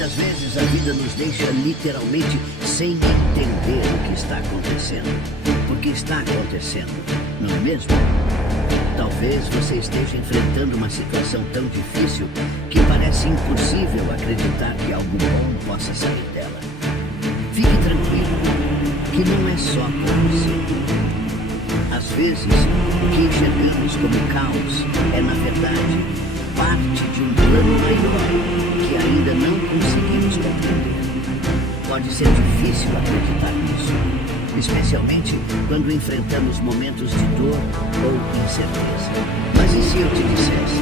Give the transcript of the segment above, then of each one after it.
Muitas vezes a vida nos deixa literalmente sem entender o que está acontecendo. Porque está acontecendo, não é mesmo? Talvez você esteja enfrentando uma situação tão difícil que parece impossível acreditar que algo bom possa sair dela. Fique tranquilo, que não é só com você. Às vezes, o que enxergamos como caos é, na verdade, parte de um plano maior que ainda não conseguimos compreender. Pode ser difícil acreditar nisso, especialmente quando enfrentamos momentos de dor ou incerteza. Mas e se eu te dissesse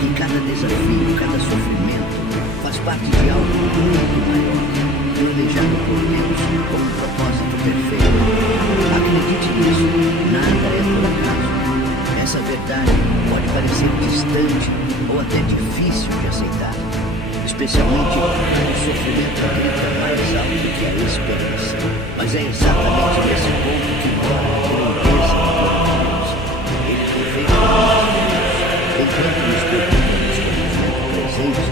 que cada desafio, cada sofrimento faz parte de algo muito maior, planejado por Deus com um propósito perfeito? Acredite nisso, nada é por acaso. Essa verdade pode parecer distante ou até difícil de aceitar, especialmente quando o sofrimento grita mais alto que a esperança. Mas é exatamente nesse ponto que mora a grandeza do plano de Deus. Ele provê para nós. Enquanto nos preocupamos com o momento presente,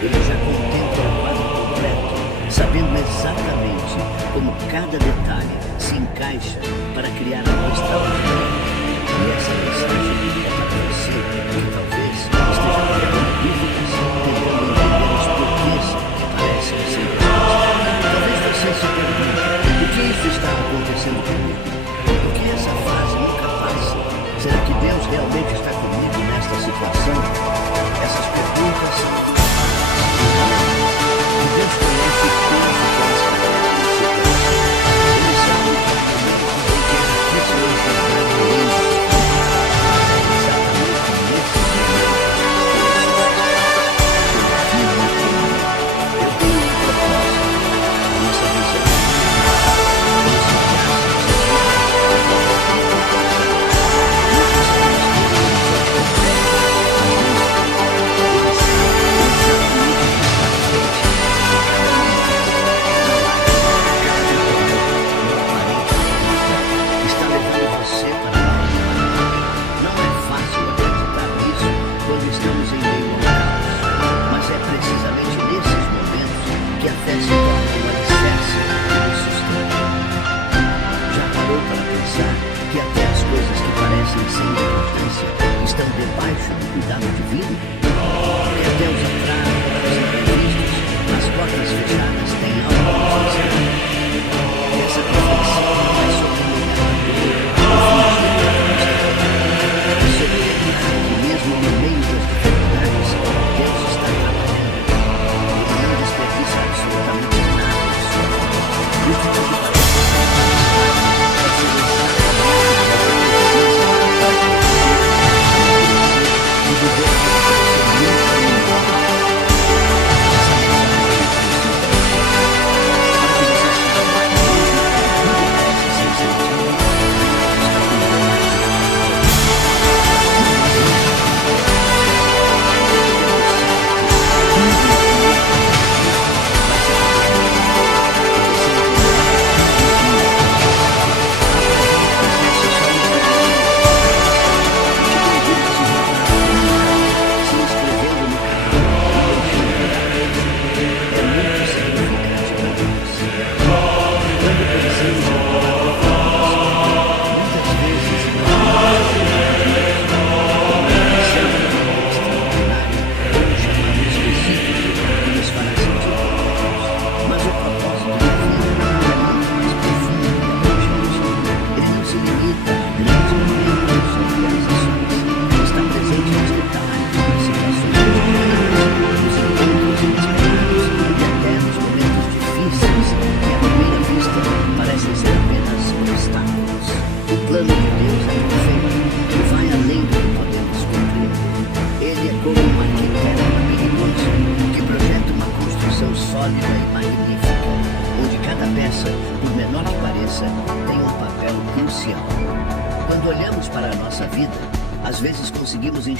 ele já contempla o quadro completo, sabendo exatamente como cada detalhe se encaixa para criar algo extraordinário. E essa mensagem é para você que talvez esteja carregando dúvidas, tentando entender os porquês que parecem sem resposta. Talvez você se pergunte, por que isso está acontecendo comigo? Por que essa fase nunca passa? Será que Deus realmente está comigo nesta situação? Essas perguntas são Deus conhece todas aquelas características. Ele sabe que no momento em que é difícil encontrar além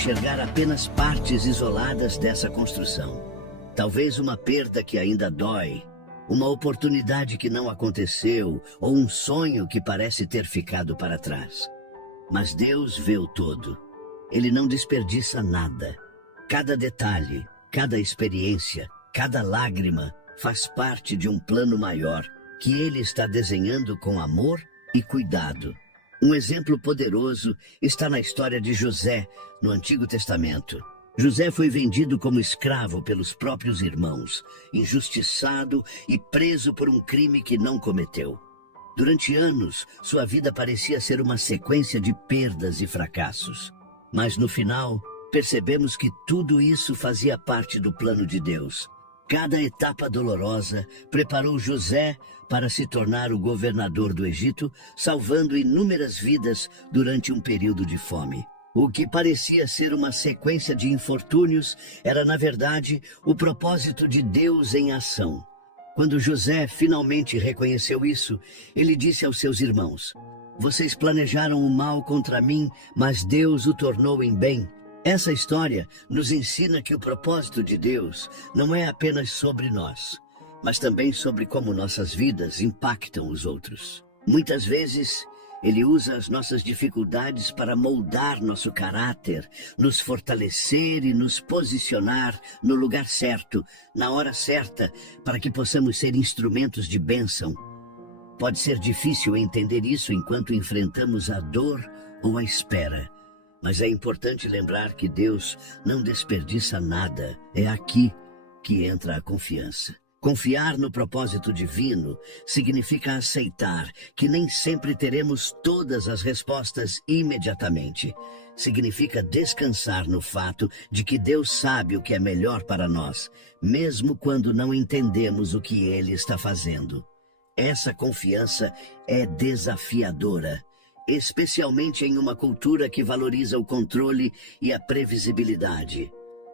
enxergar apenas partes isoladas dessa construção. Talvez uma perda que ainda dói, uma oportunidade que não aconteceu ou um sonho que parece ter ficado para trás. Mas Deus vê o todo. Ele não desperdiça nada. Cada detalhe, cada experiência Cada lágrima faz parte de um plano maior que ele está desenhando com amor e cuidado. Um exemplo poderoso está na história de José, no Antigo Testamento. José foi vendido como escravo pelos próprios irmãos, injustiçado e preso por um crime que não cometeu. Durante anos, sua vida parecia ser uma sequência de perdas e fracassos. Mas no final, percebemos que tudo isso fazia parte do plano de Deus. Cada etapa dolorosa preparou José para se tornar o governador do Egito, salvando inúmeras vidas durante um período de fome. O que parecia ser uma sequência de infortúnios era, na verdade, o propósito de Deus em ação. Quando José finalmente reconheceu isso, ele disse aos seus irmãos: "Vocês planejaram o mal contra mim, mas Deus o tornou em bem." Essa história nos ensina que o propósito de Deus não é apenas sobre nós, mas também sobre como nossas vidas impactam os outros. Muitas vezes, Ele usa as nossas dificuldades para moldar nosso caráter, nos fortalecer e nos posicionar no lugar certo, na hora certa, para que possamos ser instrumentos de bênção. Pode ser difícil entender isso enquanto enfrentamos a dor ou a espera, mas é importante lembrar que Deus não desperdiça nada. É aqui que entra a confiança. Confiar no propósito divino significa aceitar que nem sempre teremos todas as respostas imediatamente. Significa descansar no fato de que Deus sabe o que é melhor para nós, mesmo quando não entendemos o que Ele está fazendo. Essa confiança é desafiadora, especialmente em uma cultura que valoriza o controle e a previsibilidade.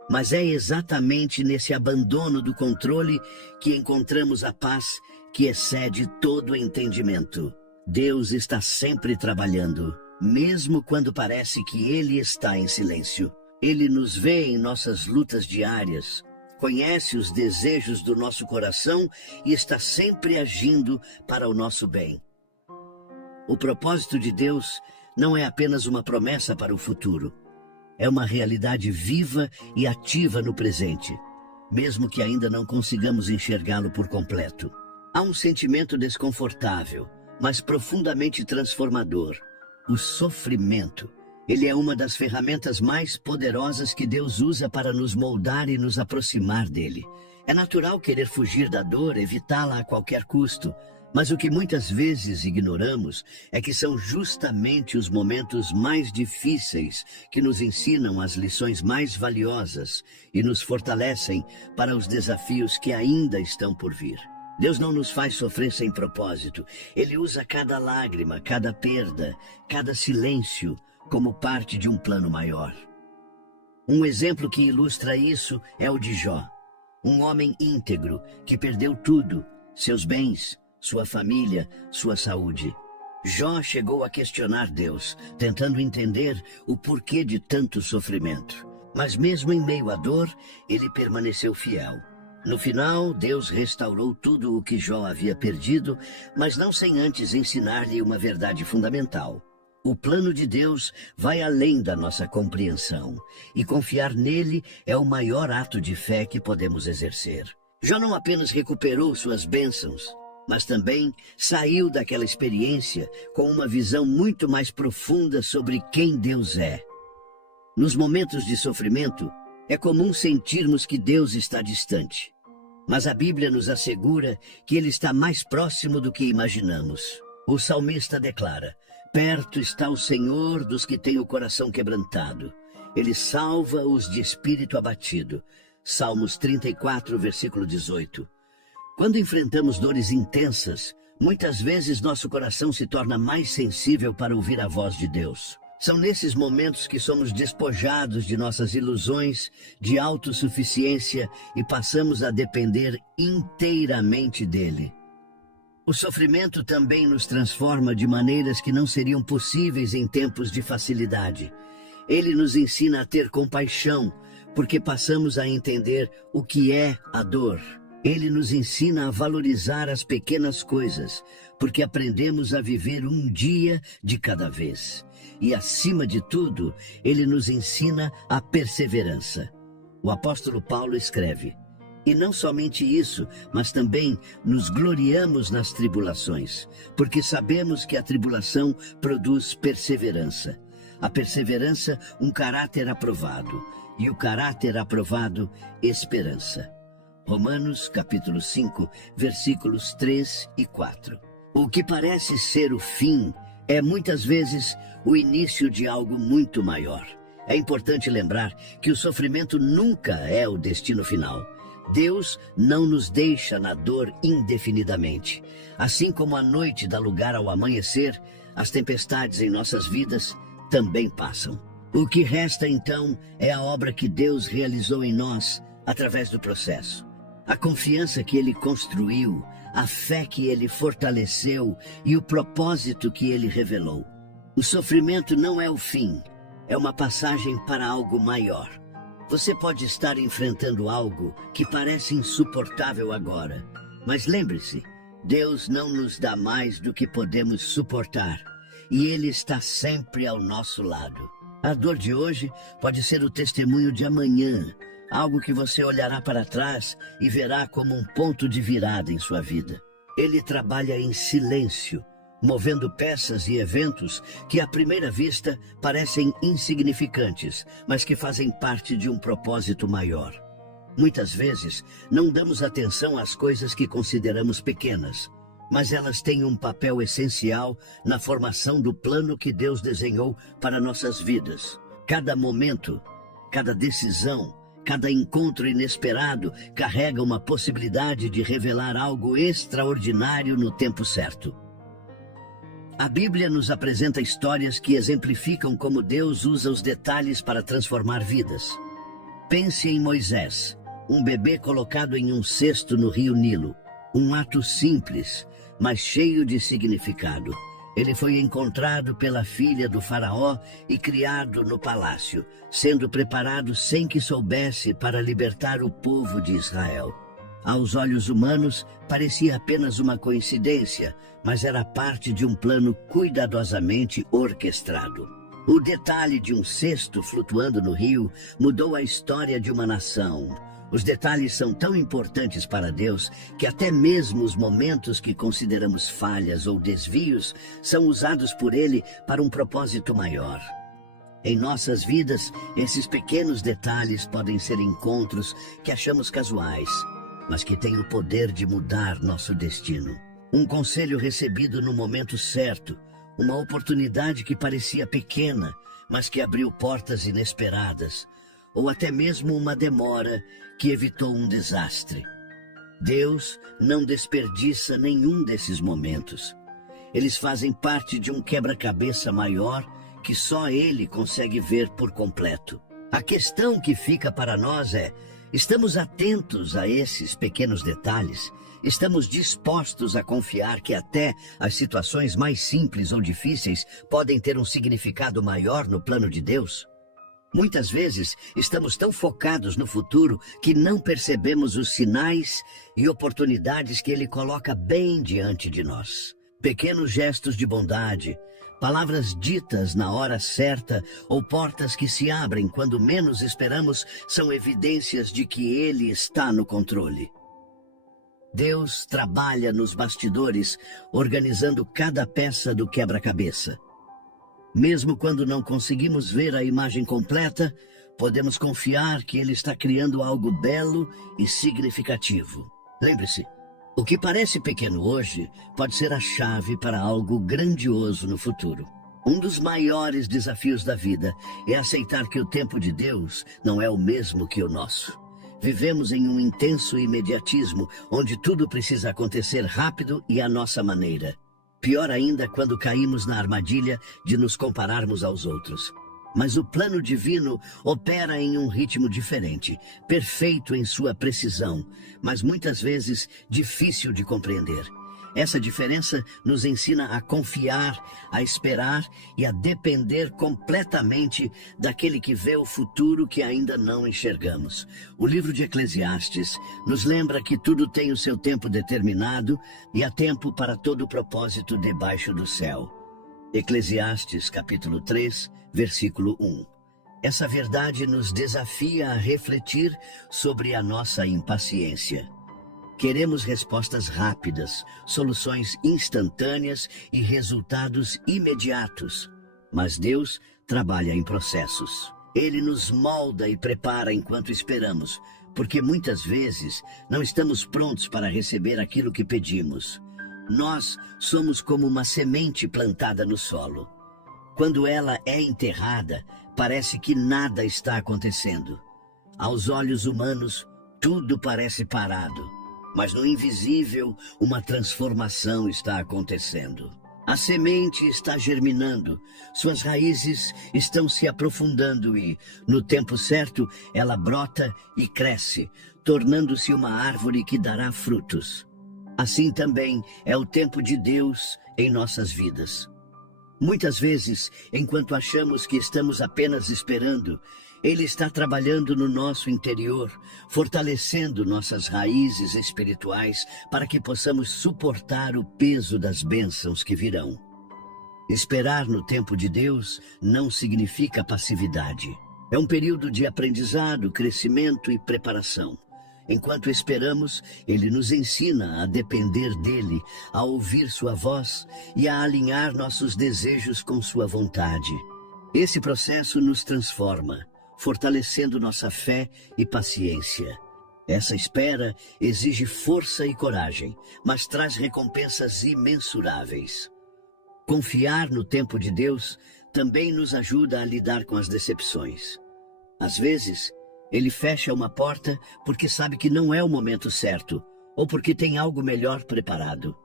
Mas é exatamente nesse abandono do controle que encontramos a paz que excede todo entendimento. Deus está sempre trabalhando, mesmo quando parece que Ele está em silêncio. Ele nos vê em nossas lutas diárias, conhece os desejos do nosso coração e está sempre agindo para o nosso bem. O propósito de Deus não é apenas uma promessa para o futuro. É uma realidade viva e ativa no presente, mesmo que ainda não consigamos enxergá-lo por completo. Há um sentimento desconfortável, mas profundamente transformador: o sofrimento. Ele é uma das ferramentas mais poderosas que Deus usa para nos moldar e nos aproximar dele. É natural querer fugir da dor, evitá-la a qualquer custo. Mas o que muitas vezes ignoramos é que são justamente os momentos mais difíceis que nos ensinam as lições mais valiosas e nos fortalecem para os desafios que ainda estão por vir. Deus não nos faz sofrer sem propósito. Ele usa cada lágrima, cada perda, cada silêncio como parte de um plano maior. Um exemplo que ilustra isso é o de Jó, um homem íntegro que perdeu tudo: seus bens, sua família, sua saúde. Jó chegou a questionar Deus, tentando entender o porquê de tanto sofrimento. Mas mesmo em meio à dor, ele permaneceu fiel. No final, Deus restaurou tudo o que Jó havia perdido, mas não sem antes ensinar-lhe uma verdade fundamental. O plano de Deus vai além da nossa compreensão, e confiar nele é o maior ato de fé que podemos exercer. Jó não apenas recuperou suas bênçãos, mas também saiu daquela experiência com uma visão muito mais profunda sobre quem Deus é. Nos momentos de sofrimento, é comum sentirmos que Deus está distante. Mas a Bíblia nos assegura que Ele está mais próximo do que imaginamos. O salmista declara: "Perto está o Senhor dos que têm o coração quebrantado. Ele salva os de espírito abatido." Salmos 34, versículo 18. Quando enfrentamos dores intensas, muitas vezes nosso coração se torna mais sensível para ouvir a voz de Deus. São nesses momentos que somos despojados de nossas ilusões, de autossuficiência e passamos a depender inteiramente dele. O sofrimento também nos transforma de maneiras que não seriam possíveis em tempos de facilidade. Ele nos ensina a ter compaixão, porque passamos a entender o que é a dor. Ele nos ensina a valorizar as pequenas coisas, porque aprendemos a viver um dia de cada vez. E, acima de tudo, ele nos ensina a perseverança. O apóstolo Paulo escreve: E não somente isso, mas também nos gloriamos nas tribulações, porque sabemos que a tribulação produz perseverança. A perseverança, um caráter aprovado, e o caráter aprovado, esperança. Romanos capítulo 5, versículos 3 e 4. O que parece ser o fim é muitas vezes o início de algo muito maior. É importante lembrar que o sofrimento nunca é o destino final. Deus não nos deixa na dor indefinidamente. Assim como a noite dá lugar ao amanhecer, as tempestades em nossas vidas também passam. O que resta então é a obra que Deus realizou em nós através do processo. A confiança que Ele construiu, a fé que Ele fortaleceu e o propósito que Ele revelou. O sofrimento não é o fim, é uma passagem para algo maior. Você pode estar enfrentando algo que parece insuportável agora, mas lembre-se, Deus não nos dá mais do que podemos suportar, e Ele está sempre ao nosso lado. A dor de hoje pode ser o testemunho de amanhã, algo que você olhará para trás e verá como um ponto de virada em sua vida. Ele trabalha em silêncio, movendo peças e eventos que à primeira vista parecem insignificantes, mas que fazem parte de um propósito maior. Muitas vezes não damos atenção às coisas que consideramos pequenas, mas elas têm um papel essencial na formação do plano que Deus desenhou para nossas vidas. Cada momento, cada decisão, cada encontro inesperado carrega uma possibilidade de revelar algo extraordinário no tempo certo. A Bíblia nos apresenta histórias que exemplificam como Deus usa os detalhes para transformar vidas. Pense em Moisés, um bebê colocado em um cesto no rio Nilo. Um ato simples, mas cheio de significado. Ele foi encontrado pela filha do faraó e criado no palácio, sendo preparado sem que soubesse para libertar o povo de Israel. Aos olhos humanos, parecia apenas uma coincidência, mas era parte de um plano cuidadosamente orquestrado. O detalhe de um cesto flutuando no rio mudou a história de uma nação. Os detalhes são tão importantes para Deus que até mesmo os momentos que consideramos falhas ou desvios são usados por Ele para um propósito maior. Em nossas vidas, esses pequenos detalhes podem ser encontros que achamos casuais, mas que têm o poder de mudar nosso destino. Um conselho recebido no momento certo, uma oportunidade que parecia pequena, mas que abriu portas inesperadas, ou até mesmo uma demora que evitou um desastre. Deus não desperdiça nenhum desses momentos. Eles fazem parte de um quebra-cabeça maior que só Ele consegue ver por completo. A questão que fica para nós é: estamos atentos a esses pequenos detalhes? Estamos dispostos a confiar que até as situações mais simples ou difíceis podem ter um significado maior no plano de Deus? Muitas vezes estamos tão focados no futuro que não percebemos os sinais e oportunidades que Ele coloca bem diante de nós. Pequenos gestos de bondade, palavras ditas na hora certa ou portas que se abrem quando menos esperamos são evidências de que Ele está no controle. Deus trabalha nos bastidores, organizando cada peça do quebra-cabeça. Mesmo quando não conseguimos ver a imagem completa, podemos confiar que Ele está criando algo belo e significativo. Lembre-se, o que parece pequeno hoje pode ser a chave para algo grandioso no futuro. Um dos maiores desafios da vida é aceitar que o tempo de Deus não é o mesmo que o nosso. Vivemos em um intenso imediatismo, onde tudo precisa acontecer rápido e à nossa maneira. Pior ainda quando caímos na armadilha de nos compararmos aos outros. Mas o plano divino opera em um ritmo diferente, perfeito em sua precisão, mas muitas vezes difícil de compreender. Essa diferença nos ensina a confiar, a esperar e a depender completamente daquele que vê o futuro que ainda não enxergamos. O livro de Eclesiastes nos lembra que tudo tem o seu tempo determinado e há tempo para todo propósito debaixo do céu. Eclesiastes capítulo 3, versículo 1. Essa verdade nos desafia a refletir sobre a nossa impaciência. Queremos respostas rápidas, soluções instantâneas e resultados imediatos. Mas Deus trabalha em processos. Ele nos molda e prepara enquanto esperamos, porque muitas vezes não estamos prontos para receber aquilo que pedimos. Nós somos como uma semente plantada no solo. Quando ela é enterrada, parece que nada está acontecendo. Aos olhos humanos, tudo parece parado, mas no invisível, uma transformação está acontecendo. A semente está germinando, suas raízes estão se aprofundando e, no tempo certo, ela brota e cresce, tornando-se uma árvore que dará frutos. Assim também é o tempo de Deus em nossas vidas. Muitas vezes, enquanto achamos que estamos apenas esperando, Ele está trabalhando no nosso interior, fortalecendo nossas raízes espirituais para que possamos suportar o peso das bênçãos que virão. Esperar no tempo de Deus não significa passividade. É um período de aprendizado, crescimento e preparação. Enquanto esperamos, Ele nos ensina a depender dEle, a ouvir sua voz e a alinhar nossos desejos com sua vontade. Esse processo nos transforma, fortalecendo nossa fé e paciência. Essa espera exige força e coragem, mas traz recompensas imensuráveis. Confiar no tempo de Deus também nos ajuda a lidar com as decepções. Às vezes, Ele fecha uma porta porque sabe que não é o momento certo, ou porque tem algo melhor preparado.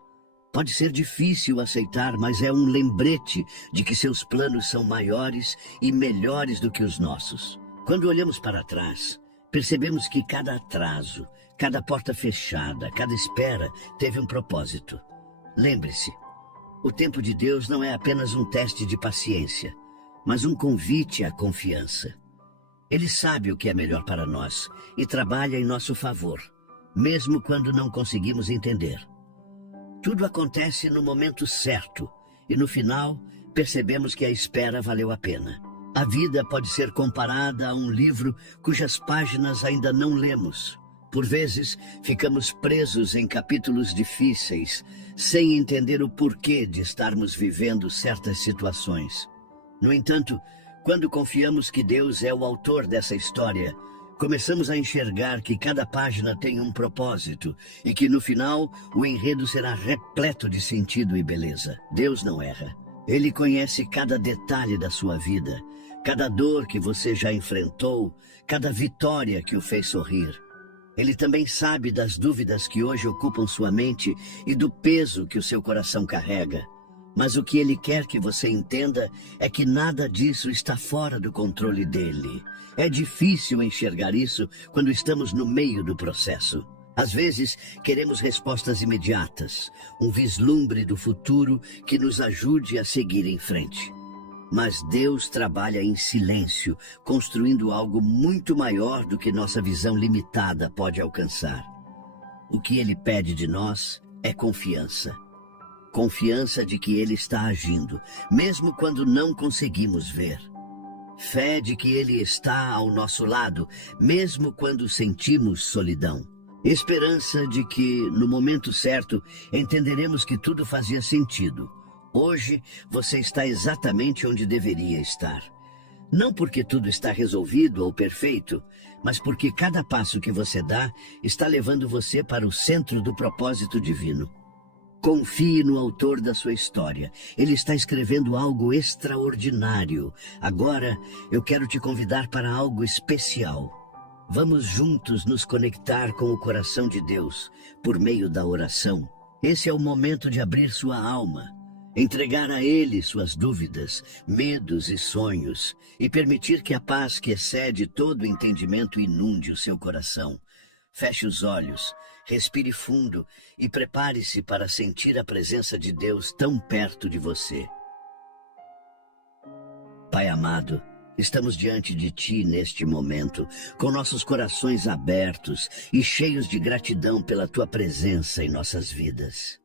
Pode ser difícil aceitar, mas é um lembrete de que seus planos são maiores e melhores do que os nossos. Quando olhamos para trás, percebemos que cada atraso, cada porta fechada, cada espera teve um propósito. Lembre-se, o tempo de Deus não é apenas um teste de paciência, mas um convite à confiança. Ele sabe o que é melhor para nós e trabalha em nosso favor, mesmo quando não conseguimos entender. Tudo acontece no momento certo e no final percebemos que a espera valeu a pena. A vida pode ser comparada a um livro cujas páginas ainda não lemos. Por vezes, ficamos presos em capítulos difíceis, sem entender o porquê de estarmos vivendo certas situações. No entanto, quando confiamos que Deus é o autor dessa história, começamos a enxergar que cada página tem um propósito e que no final o enredo será repleto de sentido e beleza. Deus não erra. Ele conhece cada detalhe da sua vida, cada dor que você já enfrentou, cada vitória que o fez sorrir. Ele também sabe das dúvidas que hoje ocupam sua mente e do peso que o seu coração carrega. Mas o que Ele quer que você entenda é que nada disso está fora do controle dele. É difícil enxergar isso quando estamos no meio do processo. Às vezes, queremos respostas imediatas, um vislumbre do futuro que nos ajude a seguir em frente. Mas Deus trabalha em silêncio, construindo algo muito maior do que nossa visão limitada pode alcançar. O que Ele pede de nós é confiança. Confiança de que Ele está agindo, mesmo quando não conseguimos ver. Fé de que Ele está ao nosso lado, mesmo quando sentimos solidão. Esperança de que, no momento certo, entenderemos que tudo fazia sentido. Hoje, você está exatamente onde deveria estar. Não porque tudo está resolvido ou perfeito, mas porque cada passo que você dá está levando você para o centro do propósito divino. Confie no autor da sua história. Ele está escrevendo algo extraordinário. Agora, eu quero te convidar para algo especial. Vamos juntos nos conectar com o coração de Deus, por meio da oração. Esse é o momento de abrir sua alma, entregar a Ele suas dúvidas, medos e sonhos, e permitir que a paz que excede todo entendimento inunde o seu coração. Feche os olhos, respire fundo e prepare-se para sentir a presença de Deus tão perto de você. Pai amado, estamos diante de Ti neste momento, com nossos corações abertos e cheios de gratidão pela Tua presença em nossas vidas.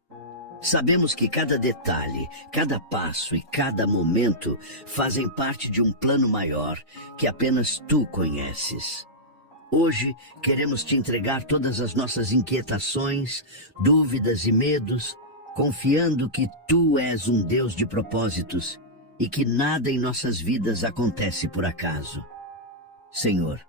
Sabemos que cada detalhe, cada passo e cada momento fazem parte de um plano maior que apenas tu conheces. Hoje queremos te entregar todas as nossas inquietações, dúvidas e medos, confiando que tu és um Deus de propósitos e que nada em nossas vidas acontece por acaso. Senhor,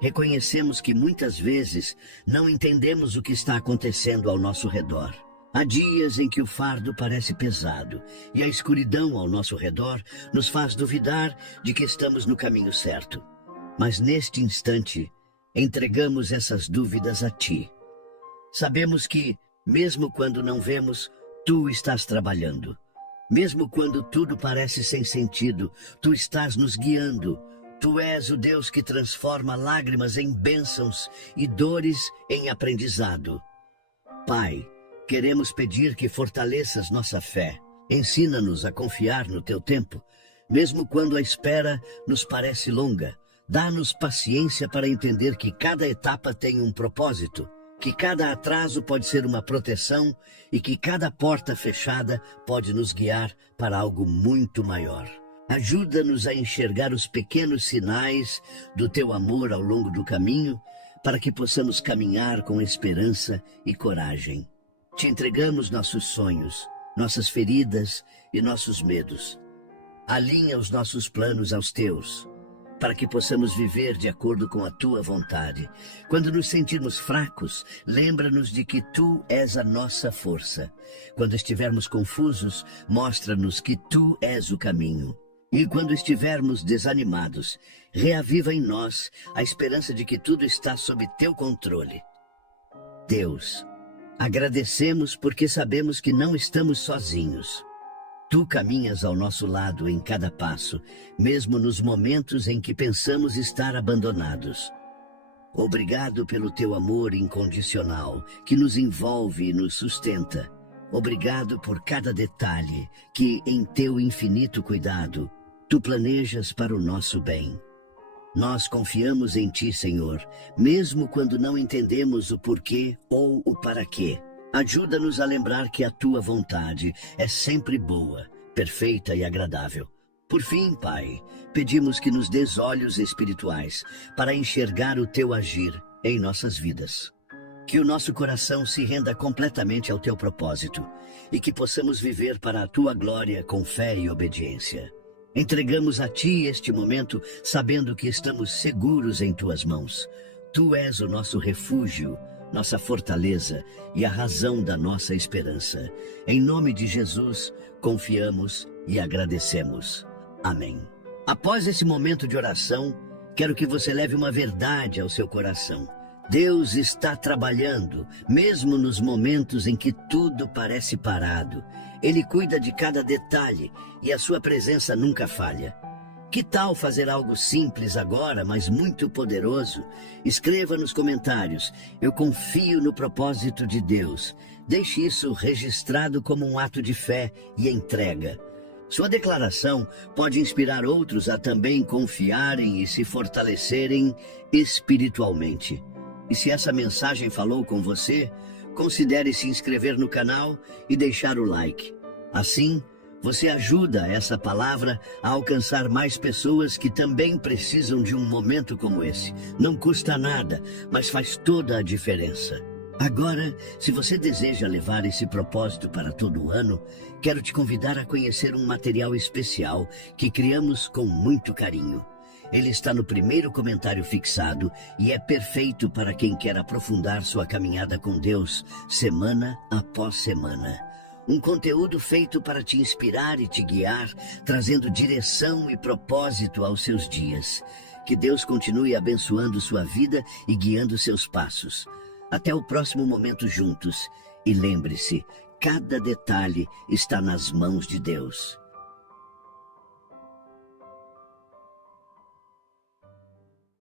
reconhecemos que muitas vezes não entendemos o que está acontecendo ao nosso redor. Há dias em que o fardo parece pesado e a escuridão ao nosso redor nos faz duvidar de que estamos no caminho certo. Mas neste instante, entregamos essas dúvidas a Ti. Sabemos que, mesmo quando não vemos, Tu estás trabalhando. Mesmo quando tudo parece sem sentido, Tu estás nos guiando. Tu és o Deus que transforma lágrimas em bênçãos e dores em aprendizado. Pai, queremos pedir que fortaleças nossa fé. Ensina-nos a confiar no Teu tempo, mesmo quando a espera nos parece longa. Dá-nos paciência para entender que cada etapa tem um propósito, que cada atraso pode ser uma proteção e que cada porta fechada pode nos guiar para algo muito maior. Ajuda-nos a enxergar os pequenos sinais do Teu amor ao longo do caminho, para que possamos caminhar com esperança e coragem. Te entregamos nossos sonhos, nossas feridas e nossos medos. Alinha os nossos planos aos Teus, para que possamos viver de acordo com a Tua vontade. Quando nos sentirmos fracos, lembra-nos de que Tu és a nossa força. Quando estivermos confusos, mostra-nos que Tu és o caminho. E quando estivermos desanimados, reaviva em nós a esperança de que tudo está sob Teu controle. Deus, agradecemos porque sabemos que não estamos sozinhos. Tu caminhas ao nosso lado em cada passo, mesmo nos momentos em que pensamos estar abandonados. Obrigado pelo Teu amor incondicional, que nos envolve e nos sustenta. Obrigado por cada detalhe que, em Teu infinito cuidado, Tu planejas para o nosso bem. Nós confiamos em Ti, Senhor, mesmo quando não entendemos o porquê ou o para quê. Ajuda-nos a lembrar que a Tua vontade é sempre boa, perfeita e agradável. Por fim, Pai, pedimos que nos dês olhos espirituais para enxergar o Teu agir em nossas vidas. Que o nosso coração se renda completamente ao Teu propósito e que possamos viver para a Tua glória com fé e obediência. Entregamos a Ti este momento, sabendo que estamos seguros em Tuas mãos. Tu és o nosso refúgio, nossa fortaleza e a razão da nossa esperança. Em nome de Jesus, confiamos e agradecemos. Amém. Após esse momento de oração, quero que você leve uma verdade ao seu coração. Deus está trabalhando, mesmo nos momentos em que tudo parece parado. Ele cuida de cada detalhe e a sua presença nunca falha. Que tal fazer algo simples agora, mas muito poderoso? Escreva nos comentários: eu confio no propósito de Deus. Deixe isso registrado como um ato de fé e entrega. Sua declaração pode inspirar outros a também confiarem e se fortalecerem espiritualmente. E se essa mensagem falou com você, considere se inscrever no canal e deixar o like. Assim, você ajuda essa palavra a alcançar mais pessoas que também precisam de um momento como esse. Não custa nada, mas faz toda a diferença. Agora, se você deseja levar esse propósito para todo o ano, quero te convidar a conhecer um material especial que criamos com muito carinho. Ele está no primeiro comentário fixado e é perfeito para quem quer aprofundar sua caminhada com Deus, semana após semana. Um conteúdo feito para te inspirar e te guiar, trazendo direção e propósito aos seus dias. Que Deus continue abençoando sua vida e guiando seus passos. Até o próximo momento juntos. E lembre-se, cada detalhe está nas mãos de Deus.